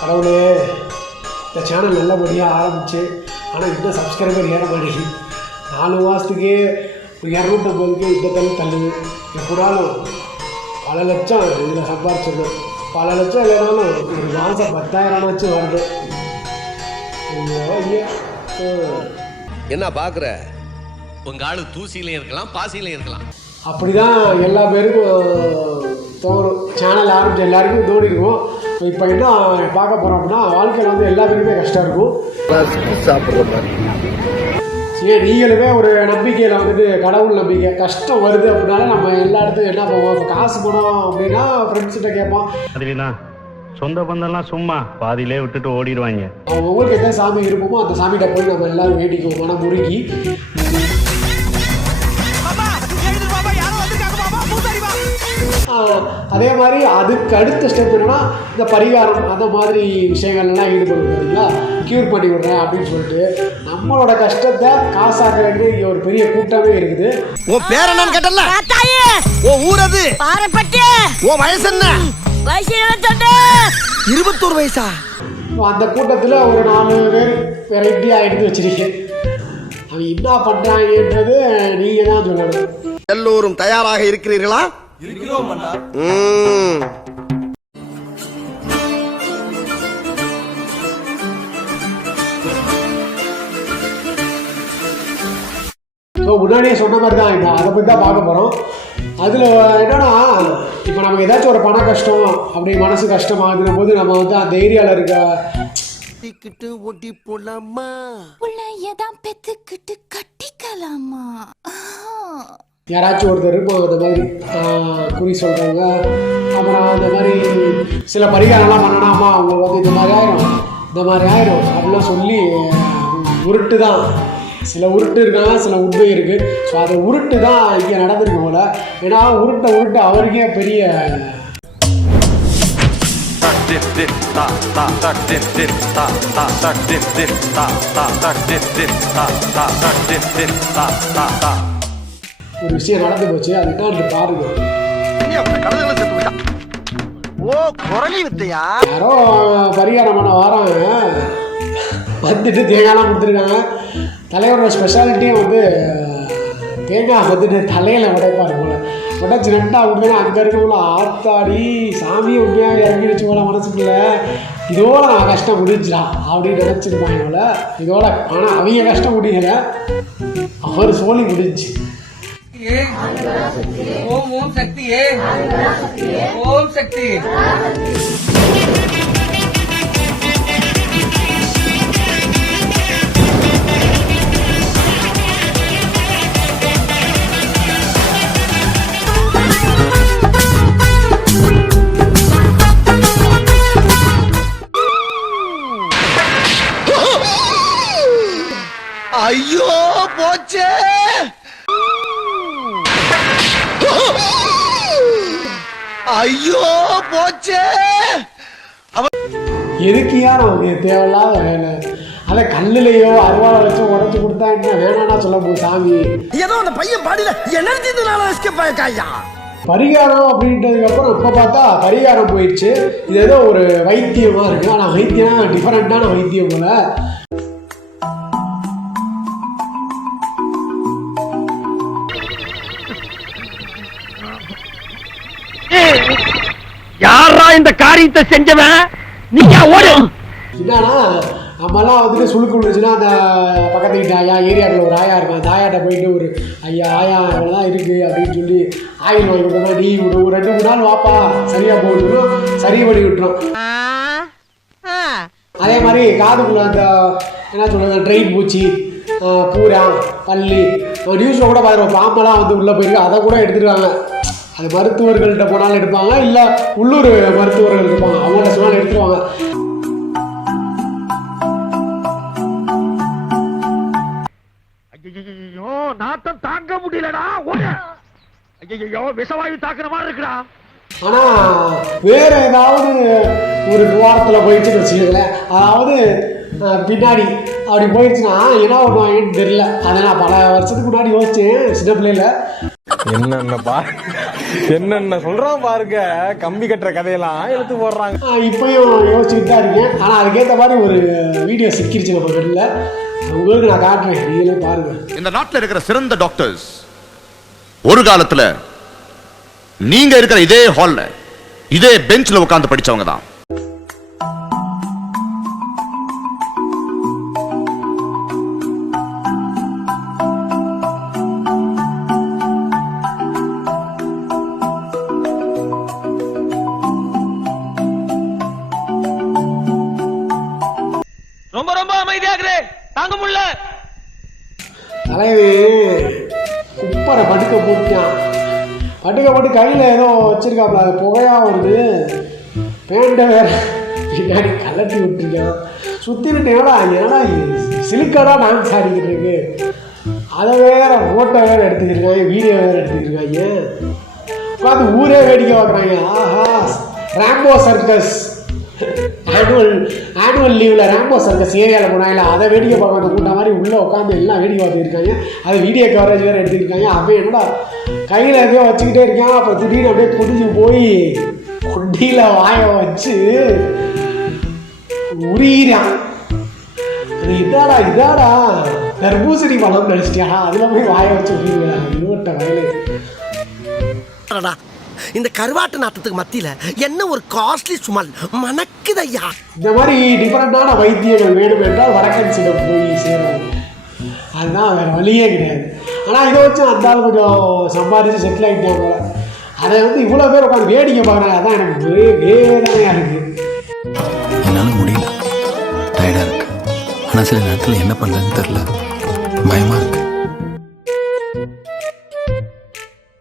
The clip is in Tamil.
கடவுளே, இந்த சேனல் நல்லபடியாக ஆரம்பிச்சு ஆனால் இன்னும் சப்ஸ்கிரைபர் ஏற மாட்டேங்குது. 4 மாதத்துக்கே 250க்கு இந்த தள்ளுது. எப்படாலும் பல லட்சம் இதில் சம்பாதிச்சிடணும். பல லட்சம் இல்லைனாலும் ஒரு மாதம் 10,000 வருது. ஐயா என்ன பார்க்குற? உங்கள் ஆளு தூசிலையும் இருக்கலாம், பாசிலையும் இருக்கலாம். அப்படி தான் எல்லா பேருக்கும் தோணும். சேனல் ஆரம்பித்த எல்லாருக்கும் தோணிருக்கும். இப்போ என்ன பார்க்க போகிறோம் அப்படின்னா, வாழ்க்கையில் வந்து எல்லா பேருக்குமே கஷ்டம் இருக்கும். சாப்பிட்ற மாதிரி சரி, நீங்களுமே ஒரு நம்பிக்கையில் வந்துட்டு கடவுள் நம்பிக்கை கஷ்டம் வருது அப்படின்னால நம்ம எல்லா இடத்துக்கும் என்ன போவோம், இப்போ காசு போனோம் அப்படின்னா ஃப்ரெண்ட்ஸ்கிட்ட கேட்போம். அதுதான் சொந்த பந்தம்லாம் சும்மா பாதியிலே விட்டுட்டு ஓடிடுவாங்க. அவங்க ஊருக்கு எந்த சாமி இருப்போமோ அந்த சாமிகிட்ட போய் நம்ம எல்லாரும் வேண்டிக்குவோம் மனம் முருகி. அதே மாதிரி அதுக்கு அடுத்த ஸ்டெப் என்னன்னா, இந்த பரிகாரம் அந்த மாதிரி விஷயங்கள்லாம் ஈடுபடுவோம் பார்த்தீங்களா, க்யூர் பண்ணி விடுறேன் அப்படின்னு சொல்லிட்டு நம்மளோட கஷ்டத்தை காசாக்க வேண்டிய இங்கே ஒரு பெரிய கூட்டமே இருக்குது. உன் பேர் என்னன்னு கேட்டல, உன் ஊர் அது, உன் வயசு என்ன? 21 வயசா? அந்த கூட்டத்தில் ஒரு 4 பேர் வெரைட்டியாக எடுத்து வச்சிருக்கேன். அவன் என்ன பண்ணுறாங்கன்றது நீங்கள் தான் சொல்லணும். எல்லோரும் தயாராக இருக்கிறீர்களா? முன்னாடியே சொன்ன மாதிரி தான் அதை பற்றி தான் பார்க்க போகிறோம். அதில் என்னன்னா, இப்போ நமக்கு ஏதாச்சும் ஒரு பண கஷ்டம் அப்படி மனசு கஷ்டமாகுதுன போது நம்ம வந்து அந்த ஏரியாவில் இருக்க ஓட்டி போலாமா, பெத்துக்கிட்டு கட்டிக்கலாமா, யாராச்சும் ஒருத்தர் இருப்போம் அந்த மாதிரி குறி சொல்கிறவங்க. அப்புறம் அந்த மாதிரி சில பரிகாரம்லாம் பண்ணனாமா அவங்க வந்து இந்த மாதிரி ஆயிரும் அப்படிலாம் சொல்லி உருட்டு தான். சில உருட்டு இருக்காங்க, சில உண்மை இருக்குது. ஸோ அதை உருட்டு தான் இங்கே நடந்திருக்கு போல. ஏன்னா உருட்ட அவருக்கே பெரிய ஒரு விஷயம் நடந்து போச்சு. அது என்ன பாருங்க. யாரோ பரிகாரம் பண்ண வராங்க, வந்துட்டு தேங்காய்லாம் கொடுத்துருக்காங்க. தலைவரோட ஸ்பெஷாலிட்டியும் வந்து தேங்காய் வந்துட்டு தலையில் உடைப்பார் போல். உடைச்சி ரெண்டாக விடுதேன்னா அங்கே இருக்கவங்கள ஆத்தாடி சாமி உண்மையாக இறங்கிடுச்சு போல மனசுக்குள்ள. இதோட நான் கஷ்டம் முடிஞ்சிடா அப்படின்னு நினச்சிருப்பாங்க போல. இதோட ஆனால் அவங்க கஷ்டம் முடியலை, அவர் சோழி முடிஞ்சு. ஓம் ஓம் சக்தியே, ஓம் சக்தி. ஐயோ போச்சே, ஐயோ போச்சே. எதுக்கியா நமக்கு தேவையில்லாத வேலை? அதை கல்லுலையோ அருவாளை வச்சோ உடச்சி கொடுத்தா என்ன வேணான்னா சொல்ல போகுது சாமி. ஏதோ அந்த பையன் பாடியில எனர்ஜினால எஸ்கேப் ஆயிருக்காயா. பரிகாரம் அப்படின்றதுக்கப்புறம் இப்போ பார்த்தா பரிகாரம் போயிடுச்சு. இது ஏதோ ஒரு வைத்தியமாக இருக்குது. ஆனால் வைத்தியம் டிஃப்ரெண்ட்டான வைத்தியம் போல. யாரா இந்த காரியத்தை செஞ்சவன்? நீங்க ஓடும். என்னன்னா, நம்மலாம் வந்துட்டு சுழுக்கு விழுச்சுன்னா அந்த பக்கத்து வீட்டு ஆயா, ஏரியாவில் ஒரு ஆயா இருக்கும், அந்த ஆயாட்ட போயிட்டு ஒரு ஆயா இவ்வளோதான் இருக்குது அப்படின்னு சொல்லி ஆயில் வாங்கி கொடுத்தா நீ விடும், ஒரு 2-3 நாள் வாப்பா சரியாக போட்டுடும், சரி பண்ணி விட்டுரும். அதே மாதிரி காதுக்குள்ள அந்த என்ன சொல்கிறது, ட்ரெயின் பூச்சி, பூரா, பள்ளி, நியூஸில் கூட பார்த்துருவோம், பாம்பெல்லாம் வந்து உள்ளே போயிருக்கு. அதை கூட எடுத்துருக்காங்க. அது மருத்துவர்கள்ட்ட போனாலும் எடுப்பாங்க, இல்லை உள்ளூர் மருத்துவர்கள் இருப்பாங்க, அவங்கள்ட்ட சொன்னாலும் எடுத்துருவாங்க. ஐயோ நாத்தம் தாங்க முடியலடா. ஐயோ விஷவாயு தாக்குற மாதிரி இருக்குடா. ஆனால் வேறு ஏதாவது ஒரு துவாரத்தில் போயிடுச்சுன்னு வச்சுக்கோங்களேன், அதாவது பின்னாடி அப்படி போயிடுச்சுன்னா என்ன பண்ணுவாங்கன்னு தெரியல. அதை நான் பல வருஷத்துக்கு முன்னாடி யோசிச்சேன் சின்ன பிள்ளையில. என்னென்னப்பா என்னென்ன சொல்றான் பாருங்க, கம்பி கட்டுற கதையெல்லாம் எடுத்து போடுறாங்க. இப்பயும் யோசிச்சுட்டு தான் இருக்கேன். ஆனால் அதுக்கேற்ற மாதிரி ஒரு வீடியோ சிக்கிருச்சு நம்ம கட்டில். உங்களுக்கு நான் காட்டுறேன், நீங்களே பாருங்க. இந்த நாட்டில் இருக்கிற சிறந்த டாக்டர்ஸ் ஒரு காலத்துல நீங்க இருக்கிற இதே ஹால்ல இதே பெஞ்ச்ல உட்கார்ந்து படிச்சவங்க தான். ரொம்ப ரொம்ப அமைதியாகிறே, தாங்க முடியல. தலைவன் குப்பரை படுக்க போட்டான். படுக்க போட்டு கையில் ஏதோ வச்சிருக்காப்புல, அது புகையாக வருது. பேண்ட்டை வேற பின்னாடி கலட்டி விட்டுருக்கான். சுற்றிட்டு ஏன்னா சிலிக்காடா டான்ஸ் ஆடிக்கிட்டு இருக்கு. அதை வேற ஃபோட்டோ வேறு எடுத்துக்கிருக்காங்க, வீடியோ வேறு எடுத்துக்கிருக்காங்க. உட்காந்து ஊரே வேடிக்கை பார்க்குறாங்க. ஆஹா, ராம்போ சர்க்கஸ் ஆனுவல் லீவில் ராம்போ சர்க்கஸ் ஏரியாவில் போனாங்களா, அதை வேடிக்கை பார்க்க அந்த கூட்டம் மாதிரி உள்ளே உட்காந்து எல்லாம் வேடிக்கை பார்த்துருக்காங்க. அது வீடியோ கவரேஜ் வேறு எடுத்துருக்காங்க. அவன் என்னடா கையில் எதையோ வச்சுக்கிட்டே இருக்கான். அப்போ திடீர்னு அப்படியே குடிச்சு போய் கொண்டியில் வாய வச்சு உரியிறான். அது இதாடா தர்பூசணி பழம் நினச்சிட்டியா, அதில் போய் வாய வச்சு உரியிறான். இருவட்ட வயலு. இந்த கருவாட்டு நாட்டத்துக்கு மத்தியில என்ன ஒரு காஸ்ட்லி சுமல் மணக்குதையா. இந்த மாதிரி டிஃப்ரெண்டான வைத்தியங்கள் வேணும் என்றால் வடக்கன்சிடம் போய் சேரும். அதுதான் வேறு வழியே கிடையாது. ஆனால் இதை வச்சு அந்த ஆள் கொஞ்சம் சம்பாதிச்சு செட்டில் ஆகிட்டாங்க போல. அதை வந்து இவ்வளோ பேர் உட்காந்து வேடிக்கை பார்க்குறாங்க. அதான் எனக்கு வேதனையாக இருக்குது. என்னால் முடியல, டயர்டாக இருக்கு. ஆனால் சில நேரத்தில் என்ன பண்ணுறதுன்னு தெரில, பயமாக இருக்கு.